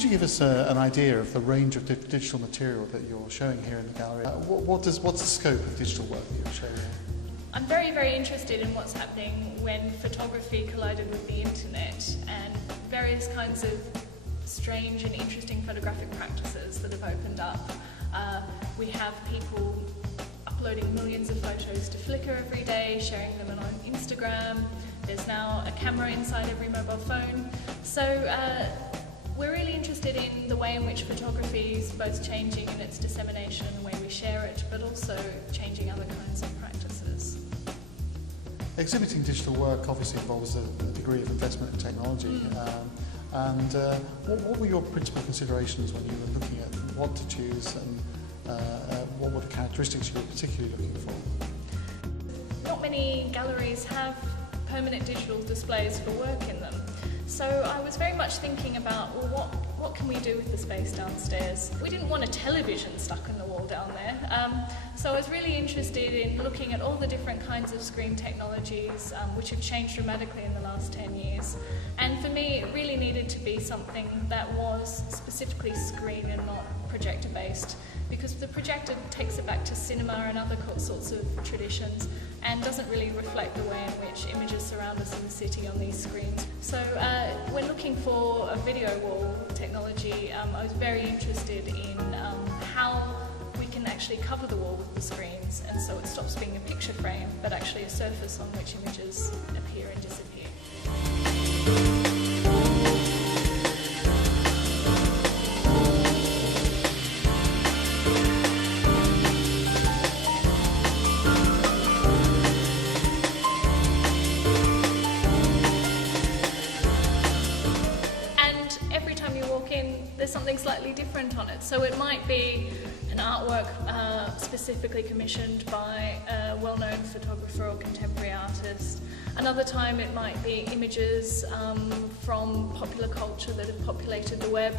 Could you give us an idea of the range of digital material that you're showing here in the gallery? What's the scope of digital work that you're showing here? I'm very, very interested in what's happening when photography collided with the internet and various kinds of strange and interesting photographic practices that have opened up. We have people uploading millions of photos to Flickr every day, sharing them on Instagram. There's now a camera inside every mobile phone. So we're really interested in the way in which photography is both changing in its dissemination and the way we share it, but also changing other kinds of practices. Exhibiting digital work obviously involves a degree of investment in technology. What were your principal considerations when you were looking at what to choose, and what were the characteristics you were particularly looking for? Not many galleries have permanent digital displays for work in them. So I was very much thinking about, well, what can we do with the space downstairs? We didn't want a television stuck in the wall down there. So I was really interested in looking at all the different kinds of screen technologies which have changed dramatically in the last 10 years. And for me, it really needed to be something that was specifically screen and not projector-based, because the projector takes it back to cinema and other sorts of traditions and doesn't really reflect the way in which images surround us in the city on these screens. So when looking for a video wall technology, I was very interested in how we can actually cover the wall with the screens, and so it stops being a picture frame but actually a surface on which images appear and disappear. There's something slightly different on it. So it might be an artwork specifically commissioned by a well-known photographer or contemporary artist. Another time it might be images from popular culture that have populated the web.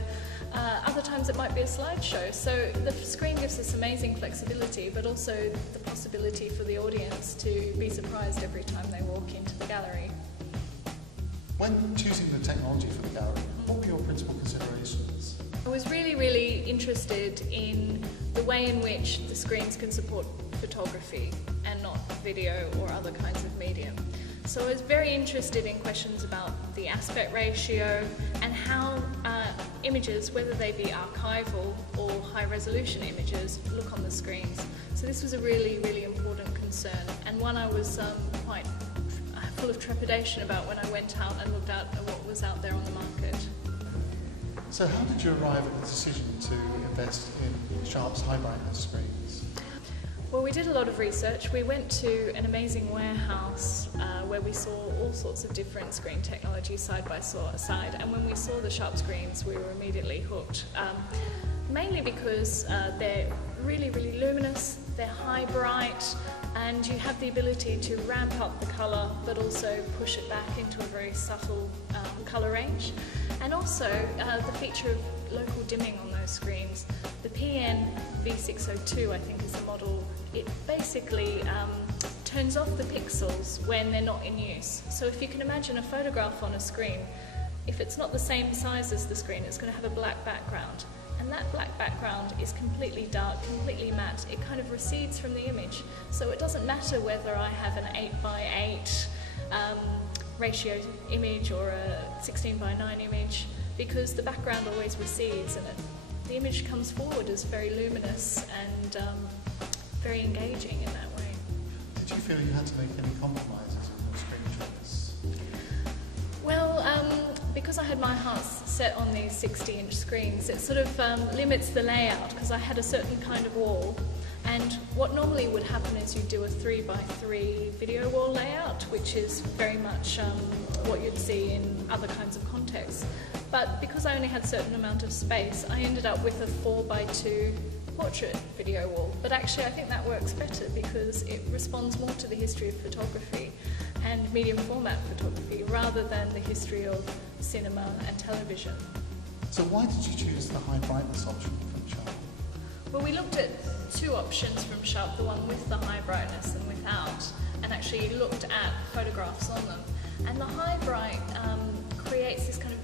Other times it might be a slideshow. So the screen gives us amazing flexibility, but also the possibility for the audience to be surprised every time they walk into the gallery. When choosing the technology for the gallery, what were your principal considerations? I was really interested in the way in which the screens can support photography and not video or other kinds of medium. So I was very interested in questions about the aspect ratio and how images, whether they be archival or high resolution images, look on the screens. So this was a really important concern, and one I was quite full of trepidation about when I went out and looked at what was out there on the market. So how did you arrive at the decision to invest in Sharp's high brightness screens? Well, we did a lot of research. We went to an amazing warehouse where we saw all sorts of different screen technology side by side, and when we saw the Sharp screens we were immediately hooked. Mainly because they're really luminous, they're high bright, and you have the ability to ramp up the colour but also push it back into a very subtle colour range. And also the feature of local dimming on those screens. The PN V602, I think, is the model. It basically turns off the pixels when they're not in use. So if you can imagine a photograph on a screen, if it's not the same size as the screen, it's going to have a black background. And that black background is completely dark, completely matte. It kind of recedes from the image. So it doesn't matter whether I have an 8:8 ratio image or a 16:9 image, because the background always recedes and the image comes forward as very luminous and very engaging in that way. Did you feel you had to make any compromises in your screen choice? Well, because I had my heart set on these 60-inch screens, it sort of limits the layout, because I had a certain kind of wall, and what normally would happen is you do a 3x3 video wall layout, which is very much what you'd see in other kinds of contexts. But because I only had a certain amount of space, I ended up with a 4x2 portrait video wall. But actually I think that works better because it responds more to the history of photography and medium format photography rather than the history of cinema and television. So why did you choose the high brightness option from Sharp? Well, we looked at two options from Sharp, the one with the high brightness and without, and actually looked at photographs on them. And the high bright creates this kind of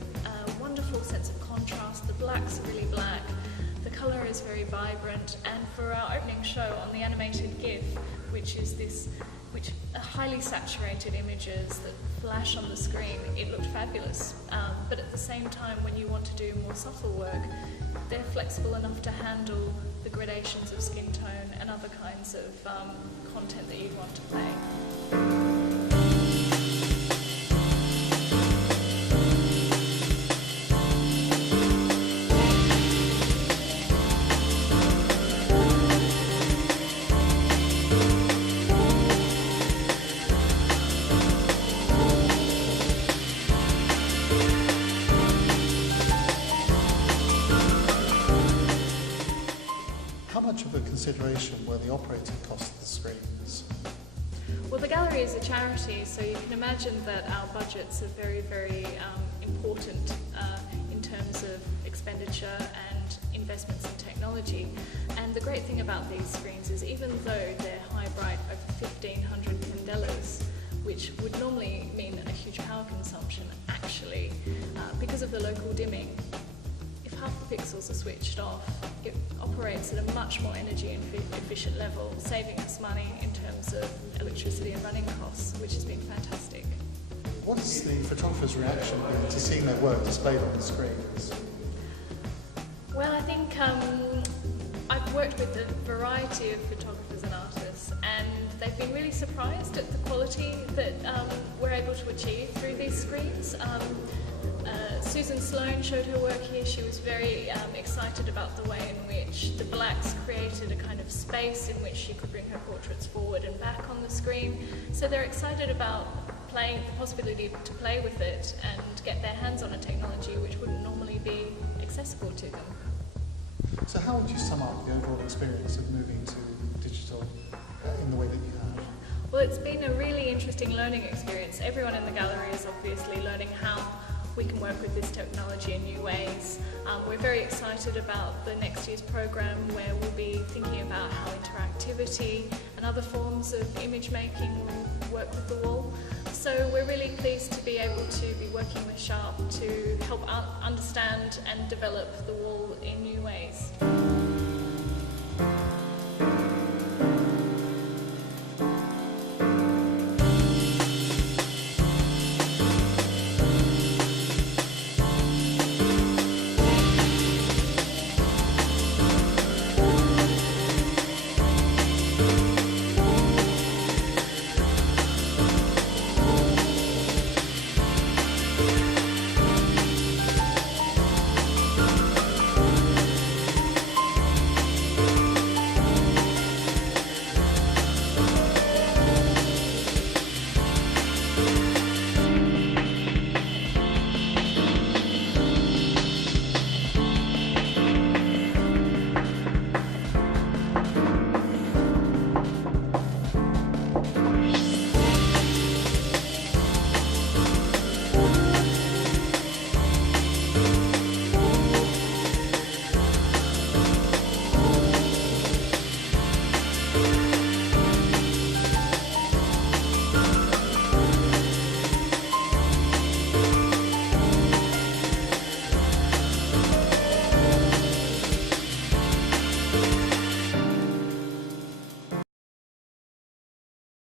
wonderful sense of contrast. The blacks are really black, the colour is very vibrant, and for our opening show on the animated GIF, which are highly saturated images that flash on the screen, it looked fabulous. But at the same time, when you want to do more subtle work, they're flexible enough to handle the gradations of skin tone and other kinds of content that you'd want to play. How much of a consideration were the operating costs of the screens? Well, the gallery is a charity, so you can imagine that our budgets are very, very important in terms of expenditure and investments in technology. And the great thing about these screens is even though they're high bright over 1500 candelas, which would normally mean a huge power consumption, actually, because of the local dimming, if half the pixels are switched off, it operates at a much more energy and efficient level, saving us money in terms of electricity and running costs, which has been fantastic. What has the photographer's reaction been to seeing their work displayed on the screens? Well, I think I've worked with a variety of photographers and artists, and they've been really surprised at the quality that we're able to achieve through these screens. Susan Sloan showed her work here. She was very excited about the way in which the blacks created a kind of space in which she could bring her portraits forward and back on the screen. So they're excited about the possibility to play with it and get their hands on a technology which wouldn't normally be accessible to them. So how would you sum up the overall experience of moving to digital in the way that you have? Well, it's been a really interesting learning experience. Everyone in the gallery is obviously learning how we can work with this technology in new ways. We're very excited about the next year's program, where we'll be thinking about how interactivity and other forms of image making will work with the wall. So we're really pleased to be able to be working with Sharp to help understand and develop the wall in new ways.